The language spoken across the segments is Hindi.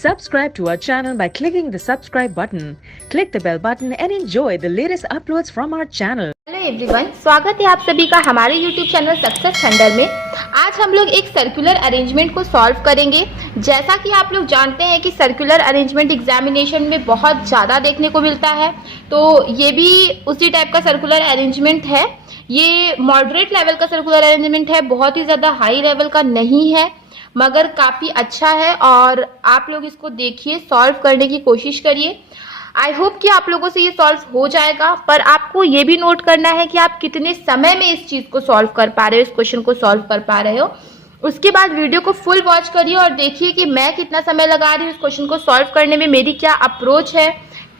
Subscribe to our channel by clicking the subscribe button. Click the bell button and enjoy the latest uploads from our channel. Hello everyone, स्वागत है आप सभी का हमारे यूट्यूब चैनल सक्सेस थंडर में। आज हम लोग एक सर्कुलर अरेंजमेंट को सॉल्व करेंगे। जैसा कि आप लोग जानते हैं कि सर्कुलर अरेंजमेंट एग्जामिनेशन में बहुत ज़्यादा देखने को मिलता है, तो ये भी उसी टाइप का सर्कुलर अरेंजमेंट है। ये मॉडरेट लेवल का सर्कुलर अरेंजमेंट है, बहुत ही ज़्यादा हाई लेवल का नहीं है, मगर काफ़ी अच्छा है और आप लोग इसको देखिए, सॉल्व करने की कोशिश करिए। आई होप कि आप लोगों से ये सॉल्व हो जाएगा, पर आपको ये भी नोट करना है कि आप कितने समय में इस चीज़ को सॉल्व कर पा रहे हो, इस क्वेश्चन को सॉल्व कर पा रहे हो। उसके बाद वीडियो को फुल वॉच करिए और देखिए कि मैं कितना समय लगा रही हूँ इस क्वेश्चन को सॉल्व करने में, मेरी क्या अप्रोच है,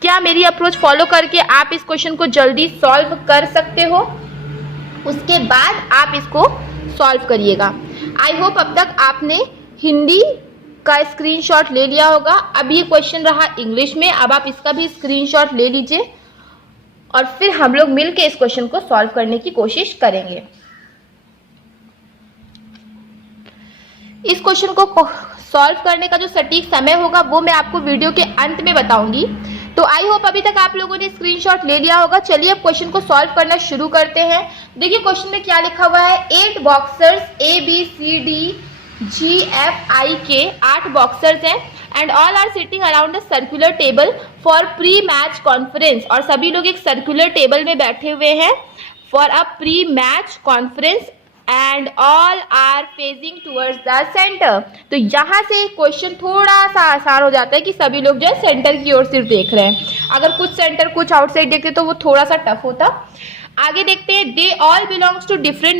क्या मेरी अप्रोच फॉलो करके आप इस क्वेश्चन को जल्दी सॉल्व कर सकते हो। उसके बाद आप इसको सॉल्व करिएगा। आई होप अब तक आपने हिंदी का स्क्रीनशॉट ले लिया होगा। अब ये क्वेश्चन रहा इंग्लिश में, अब आप इसका भी स्क्रीनशॉट ले लीजिए और फिर हम लोग मिलके इस क्वेश्चन को सॉल्व करने की कोशिश करेंगे। इस क्वेश्चन को सॉल्व करने का जो सटीक समय होगा वो मैं आपको वीडियो के अंत में बताऊंगी। तो आई होप अभी तक आप लोगों ने स्क्रीनशॉट ले लिया होगा। चलिए अब क्वेश्चन को सॉल्व करना शुरू करते हैं। देखिए क्वेश्चन में क्या लिखा हुआ है, 8 बॉक्सर्स ABCDGFI के 8 बॉक्सर्स हैं and all are sitting around the circular table for pre match conference. और सभी लोग एक सर्कुलर टेबल में बैठे हुए हैं for a pre match conference and all are facing towards the centre. तो यहाँ से क्वेश्चन थोड़ा सा आसान हो जाता है कि सभी लोग जो है सेंटर की ओर सिर्फ देख रहे हैं। अगर कुछ सेंटर कुछ आउटसाइड देखते तो वो थोड़ा सा टफ होता। आगे देखते हैं, they all belongs to different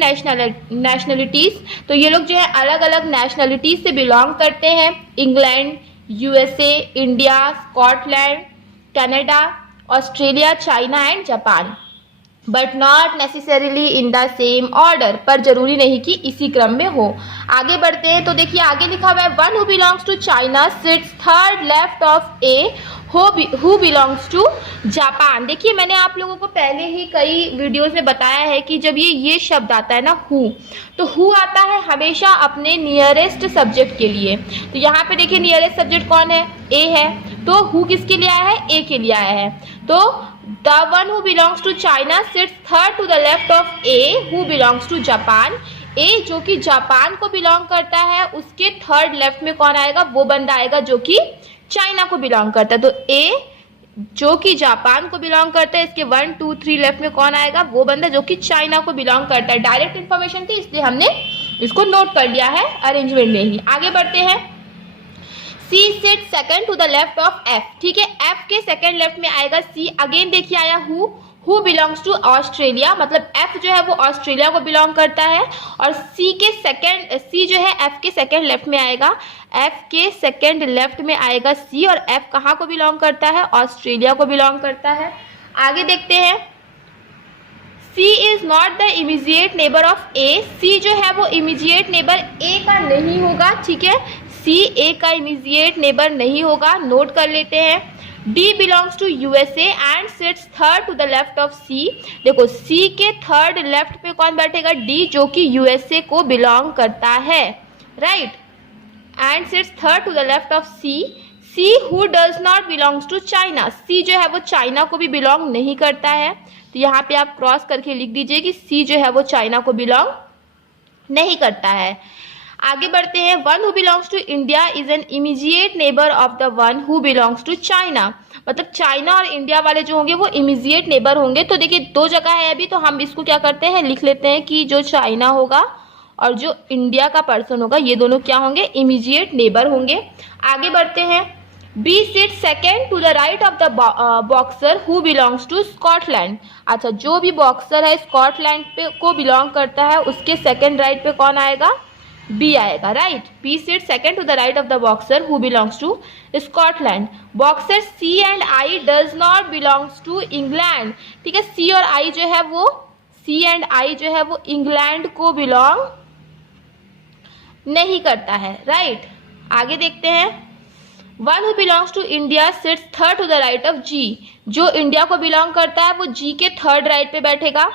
nationalities. तो ये लोग जो है अलग अलग नेशनलिटीज से बिलोंग करते हैं। England, USA, India, Scotland, Canada, Australia, China and Japan. But not necessarily in the same order, पर जरूरी नहीं कि इसी क्रम में हो। आगे बढ़ते हैं तो देखिए आगे लिखा हुआ है, one who belongs to China sits third left of A who belongs to Japan. देखिए मैंने आप लोगों को पहले ही कई वीडियोस में बताया है कि जब ये शब्द आता है ना हु, तो हु आता है हमेशा अपने नियरेस्ट सब्जेक्ट के लिए। तो यहाँ पे देखिए नियरेस्ट सब्जेक्ट कौन है, ए है, तो हु किसके लिए आया है, ए के लिए आया है। तो the one who belongs to China sits third to the left of A who belongs to Japan। A जो कि जापान को बिलोंग करता है, उसके थर्ड लेफ्ट में कौन आएगा, वो बंदा आएगा जो कि चाइना को बिलोंग करता है। तो A जो कि जापान को बिलोंग करता है, इसके 1 2 3 लेफ्ट में कौन आएगा, वो बंदा जो कि चाइना को बिलोंग करता है। डायरेक्ट इन्फॉर्मेशन थी इसलिए हमने इसको नोट कर लिया है अरेंजमेंट में ही। आगे बढ़ते हैं, C sit second to the left of F। ठीक है, F के सेकंड लेफ्ट में आएगा C। अगेन देखिए आया हु बिलोंग्स टू ऑस्ट्रेलिया, मतलब F जो है वो ऑस्ट्रेलिया को बिलोंग करता है। और C जो है F के सेकंड लेफ्ट में आएगा, F के सेकंड लेफ्ट में आएगा C। और F कहाँ को बिलोंग करता है, ऑस्ट्रेलिया को बिलोंग करता है। आगे देखते हैं, C is not the immediate neighbour of A। C जो है वो इमीडिएट नेबर A का नहीं होगा। ठीक है, C A का इमीडिएट नेबर नहीं होगा, नोट कर लेते हैं। D belongs to USA and sits third to the left of C। देखो C के थर्ड लेफ्ट पे कौन बैठेगा, D जो कि USA को बिलोंग करता है, right, and sits third to the left of C। C who does not belongs to China. C जो है वो चाइना को भी बिलोंग नहीं करता है, तो यहाँ पे आप क्रॉस करके लिख दीजिए कि C जो है वो चाइना को बिलोंग नहीं करता है। आगे बढ़ते हैं, one who belongs to India is an immediate neighbour of the one who belongs to China. मतलब चाइना और इंडिया वाले जो होंगे वो इमीडिएट नेबर होंगे। तो देखिए दो जगह है अभी, तो हम इसको क्या करते हैं, लिख लेते हैं कि जो चाइना होगा और जो इंडिया का पर्सन होगा, ये दोनों क्या होंगे, इमीडिएट नेबर होंगे। आगे बढ़ते हैं, B sit second to the right of the boxer who belongs to Scotland. अच्छा, जो भी बॉक्सर है स्कॉटलैंड पे को बिलोंग करता है, उसके सेकेंड राइट पे कौन आएगा, बी आएगा, right. B sit second to the right of the boxer who belongs to Scotland. Boxer C and I does not belongs to England. ठीक है, सी और आई जो है वो, सी एंड आई जो है वो इंग्लैंड को बिलोंग नहीं करता है, राइट। आगे देखते हैं, one who belongs to India sits third to the right of G. जो इंडिया को बिलोंग करता है वो जी के थर्ड राइट पे बैठेगा।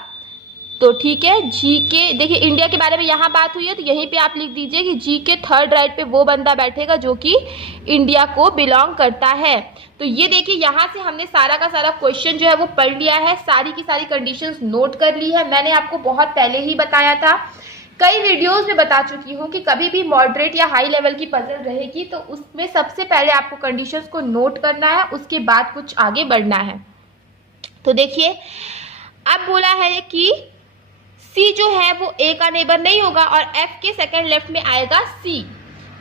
तो ठीक है, जीके देखिए इंडिया के बारे में यहाँ बात हुई है तो यहीं पे आप लिख दीजिए कि जीके थर्ड राइट पे वो बंदा बैठेगा जो कि इंडिया को बिलोंग करता है। तो ये देखिए यहाँ से हमने सारा का सारा क्वेश्चन जो है वो पढ़ लिया है, सारी की सारी कंडीशंस नोट कर ली है। मैंने आपको बहुत पहले ही बताया था, कई वीडियोस में बता चुकी हूँ कि कभी भी मॉडरेट या हाई लेवल की पजल रहेगी तो उसमें सबसे पहले आपको कंडीशंस को नोट करना है, उसके बाद कुछ आगे बढ़ना है। तो देखिए अब बोला है कि सी जो है वो ए का नेबर नहीं होगा और एफ के सेकंड लेफ्ट में आएगा सी,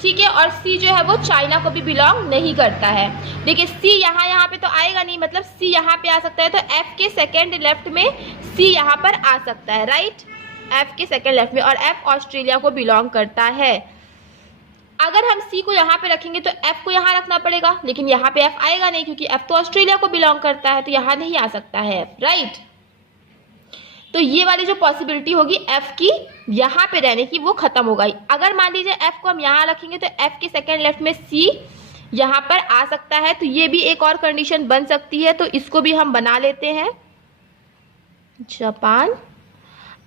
ठीक है। और सी जो है वो चाइना को भी बिलोंग नहीं करता है। देखिए सी यहाँ पे तो आएगा नहीं, मतलब सी यहाँ पे आ सकता है, तो एफ के सेकंड लेफ्ट में सी यहाँ पर आ सकता है, राइट, एफ के सेकंड लेफ्ट में। और एफ ऑस्ट्रेलिया को बिलोंग करता है। अगर हम सी को यहाँ पे रखेंगे तो एफ को यहाँ रखना पड़ेगा, लेकिन यहाँ पे एफ आएगा नहीं क्योंकि एफ तो ऑस्ट्रेलिया को बिलोंग करता है, तो यहाँ नहीं आ सकता है एफ, राइट। तो ये वाली जो पॉसिबिलिटी होगी एफ की यहाँ पे रहने की वो खत्म हो गई। अगर मान लीजिए एफ को हम यहाँ रखेंगे तो एफ के सेकंड लेफ्ट में सी यहाँ पर आ सकता है, तो ये भी एक और कंडीशन बन सकती है, तो इसको भी हम बना लेते हैं। जापान,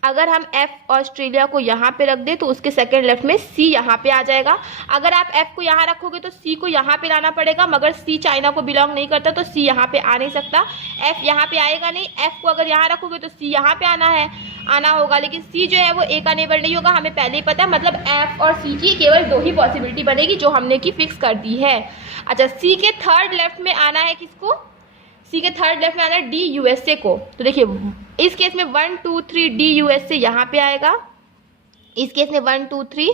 अगर हम एफ ऑस्ट्रेलिया को यहाँ पे रख दें तो उसके सेकंड लेफ्ट में सी यहाँ पे आ जाएगा। अगर आप एफ को यहाँ रखोगे तो सी को यहाँ पे लाना पड़ेगा, मगर सी चाइना को बिलोंग नहीं करता तो सी यहाँ पे आ नहीं सकता, एफ यहाँ पे आएगा नहीं। एफ को अगर यहाँ रखोगे तो सी यहाँ पे आना होगा, लेकिन सी जो है वो ए का नेबर नहीं होगा, हमें पहले ही पता है। मतलब एफ और सी की केवल दो ही पॉसिबिलिटी बनेगी जो हमने की फिक्स कर दी है। अच्छा, सी के थर्ड लेफ्ट में आना है किसको? सी के थर्ड लेफ्ट में आना है डी यूएसए को। तो देखिए इस केस में 1 2 3 डी यूएसए यहाँ पे आएगा, इस केस में 1 2 3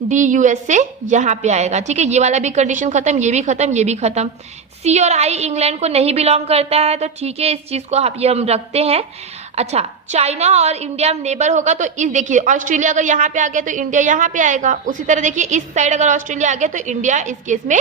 डी यूएसए यहाँ पे आएगा, ठीक है। ये वाला भी कंडीशन खत्म, ये भी खत्म, ये भी खत्म। सी और आई इंग्लैंड को नहीं बिलोंग करता है, तो ठीक है, इस चीज को हम रखते हैं। अच्छा, चाइना और इंडिया नेबर होगा, तो इस देखिए ऑस्ट्रेलिया अगर यहाँ पे आ गया तो इंडिया यहाँ पे आएगा। उसी तरह देखिए इस साइड अगर ऑस्ट्रेलिया आ गया तो इंडिया इस केस में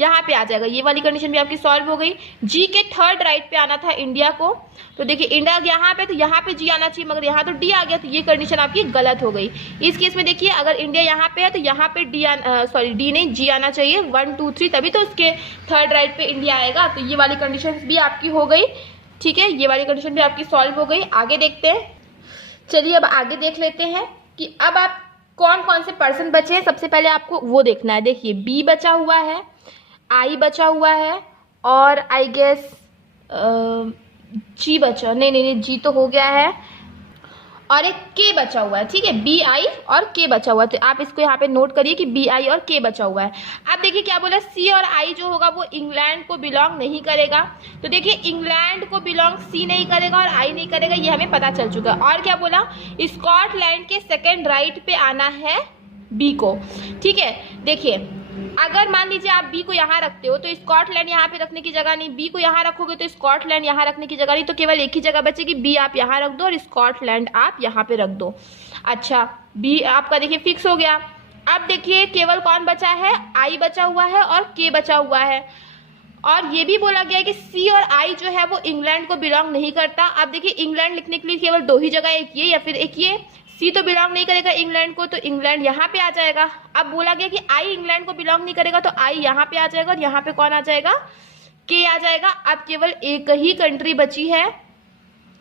यहाँ पे आ जाएगा। ये वाली कंडीशन भी आपकी सॉल्व हो गई। जी के थर्ड राइट पे आना था इंडिया को, तो देखिए इंडिया यहाँ पे, तो यहाँ पे जी आना चाहिए, मगर यहाँ तो डी आ गया, तो ये कंडीशन आपकी गलत हो गई। इस केस में देखिए अगर इंडिया यहाँ पे है तो यहाँ पे डी नहीं जी आना चाहिए, 1 2 3, तभी तो उसके थर्ड राइट पे इंडिया आएगा। तो ये वाली कंडीशन भी आपकी हो गई, ठीक है। ये वाली कंडीशन भी आपकी सॉल्व हो गई। आगे देखते हैं, चलिए अब आगे देख लेते हैं कि अब आप कौन कौन से पर्सन बचे हैं। सबसे पहले आपको वो देखना है, देखिए बी बचा हुआ है, आई बचा हुआ है, और आई गेस जी बचा, नहीं जी तो हो गया है, और एक के बचा हुआ है, ठीक है। बी आई और के बचा हुआ है, तो आप इसको यहाँ पे नोट करिए कि बी आई और के बचा हुआ है। अब देखिए क्या बोला, सी और आई जो होगा वो इंग्लैंड को बिलोंग नहीं करेगा, तो देखिए इंग्लैंड को बिलोंग सी नहीं करेगा और आई नहीं करेगा, ये हमें पता चल चुका है। और क्या बोला, स्कॉटलैंड के सेकेंड राइट पे आना है बी को, ठीक है। देखिए अगर मान लीजिए आप बी को यहाँ रखते हो तो स्कॉटलैंड यहाँ पे रखने की जगह नहीं, बी को यहाँ रखोगे तो स्कॉटलैंड यहाँ रखने की जगह नहीं, तो केवल एक ही जगह बचेगी, बी आप यहाँ रख दो और स्कॉटलैंड आप यहाँ पे रख दो। अच्छा, बी आपका देखिए फिक्स हो गया। अब देखिए केवल कौन बचा है, आई बचा हुआ है और के बचा हुआ है, और ये भी बोला गया है कि सी और आई जो है वो इंग्लैंड को बिलोंग नहीं करता। अब देखिए इंग्लैंड लिखने के लिए केवल दो ही जगह, एक ये या फिर एक ये। सी तो बिलोंग नहीं करेगा इंग्लैंड को, तो इंग्लैंड यहाँ पे आ जाएगा। अब बोला गया कि आई इंग्लैंड को बिलोंग नहीं करेगा, तो आई यहाँ पे आ जाएगा, और यहाँ पे कौन आ जाएगा, के आ जाएगा। अब केवल एक ही कंट्री बची है,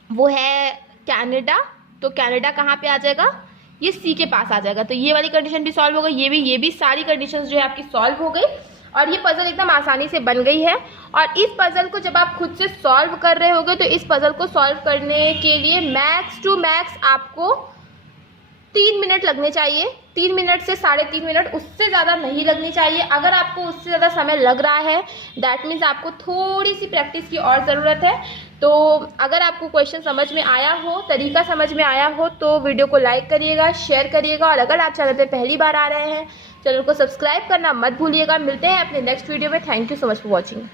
वो है कनाडा, तो कनाडा कहाँ पे आ जाएगा, ये सी के पास आ जाएगा। तो ये वाली कंडीशन भी सॉल्व हो गई, ये भी सारी कंडीशंस जो है आपकी सॉल्व हो गई, और ये पजल एकदम आसानी से बन गई है। और इस पजल को जब आप खुद से सॉल्व कर रहे होगे तो इस पजल को सॉल्व करने के लिए मैक्स टू मैक्स आपको 3 मिनट लगने चाहिए, 3 मिनट से 3.5 मिनट, उससे ज़्यादा नहीं लगनी चाहिए। अगर आपको उससे ज़्यादा समय लग रहा है दैट मीन्स आपको थोड़ी सी प्रैक्टिस की और ज़रूरत है। तो अगर आपको क्वेश्चन समझ में आया हो, तरीका समझ में आया हो, तो वीडियो को लाइक करिएगा, शेयर करिएगा, और अगर आप चैनल पर पहली बार आ रहे हैं चैनल को सब्सक्राइब करना मत भूलिएगा। मिलते हैं अपने नेक्स्ट वीडियो में। Thank you so much for watching.